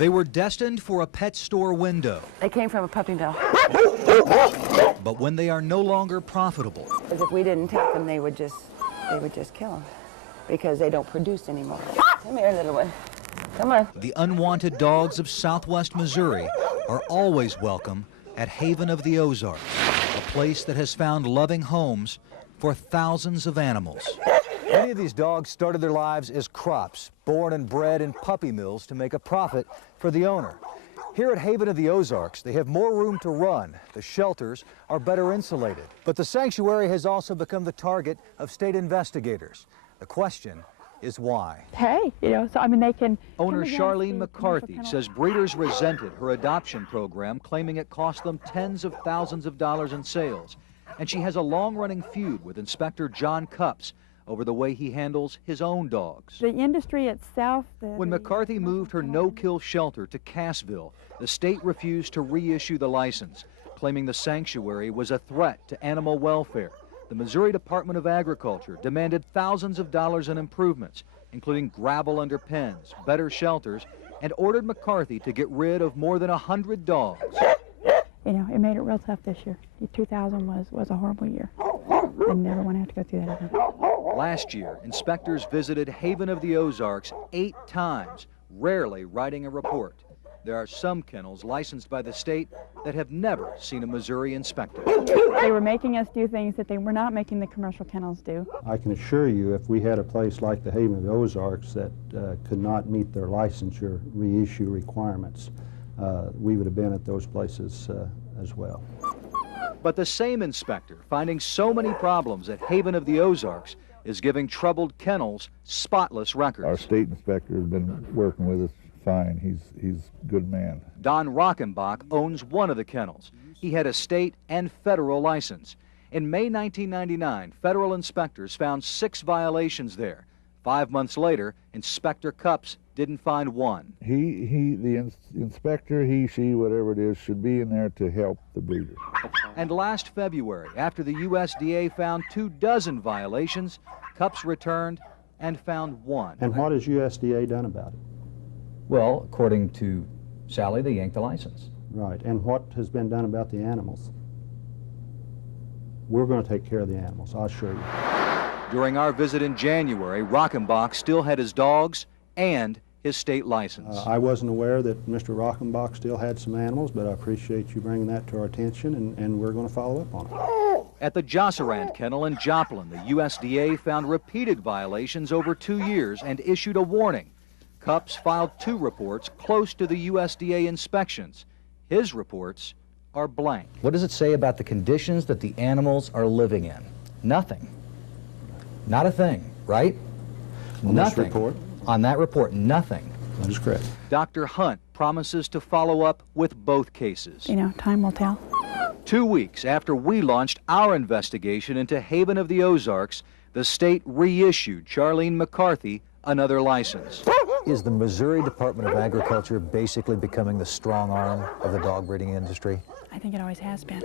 They were destined for a pet store window. They came from a puppy mill. But when they are no longer profitable, Because if we didn't take them, they would just kill them because they don't produce anymore. Come here, little one. Come on. the unwanted dogs of southwest Missouri are always welcome at Haven of the Ozarks, a place that has found loving homes for thousands of animals. Many of these dogs started their lives as crops, born and bred in puppy mills to make a profit for the owner. Here at Haven of the Ozarks, they have more room to run. The shelters are better insulated. But the sanctuary has also become the target of state investigators. The question is why. Hey, so I mean they can... Owner Charlene McCarthy says breeders resented her adoption program, claiming it cost them tens of thousands of dollars in sales. And she has a long-running feud with Inspector John Cupps over the way he handles his own dogs. The industry itself... When McCarthy moved her no-kill shelter to Cassville, the state refused to reissue the license, claiming the sanctuary was a threat to animal welfare. The Missouri Department of Agriculture demanded thousands of dollars in improvements, including gravel under pens, better shelters, and ordered McCarthy to get rid of more than 100 dogs. It made it real tough this year. 2000 was a horrible year. I never want to have to go through that again. Last year, inspectors visited Haven of the Ozarks 8 times, rarely writing a report. There are some kennels licensed by the state that have never seen a Missouri inspector. They were making us do things that they were not making the commercial kennels do. I can assure you, if we had a place like the Haven of the Ozarks that could not meet their licensure reissue requirements, we would have been at those places as well. But the same inspector, finding so many problems at Haven of the Ozarks, is giving troubled kennels spotless records. Our state inspector has been working with us fine. He's a good man. Don Rockenbach owns one of the kennels. He had a state and federal license. In May 1999, federal inspectors found 6 violations there. 5 months later, Inspector Cupps didn't find one. The inspector, he, she, whatever it is, should be in there to help the breeders. And last February, after the USDA found 24 violations, Cupps returned and found one. And what has USDA done about it? Well, according to Sally, they yanked the license. Right. And what has been done about the animals? We're going to take care of the animals, I'll assure you. During our visit in January, Rockenbach still had his dogs and his state license. I wasn't aware that Mr. Rockenbach still had some animals, but I appreciate you bringing that to our attention, and we're going to follow up on it. At the Josserand Kennel in Joplin, the USDA found repeated violations over 2 years and issued a warning. Cupps filed 2 reports close to the USDA inspections. His reports are blank. What does it say about the conditions that the animals are living in? Nothing. Not a thing, right? On Nothing. this report? On that report, nothing. That is correct. Dr. Hunt promises to follow up with both cases. Time will tell. 2 weeks after we launched our investigation into Haven of the Ozarks, the state reissued Charlene McCarthy another license. Is the Missouri Department of Agriculture basically becoming the strong arm of the dog breeding industry? I think it always has been.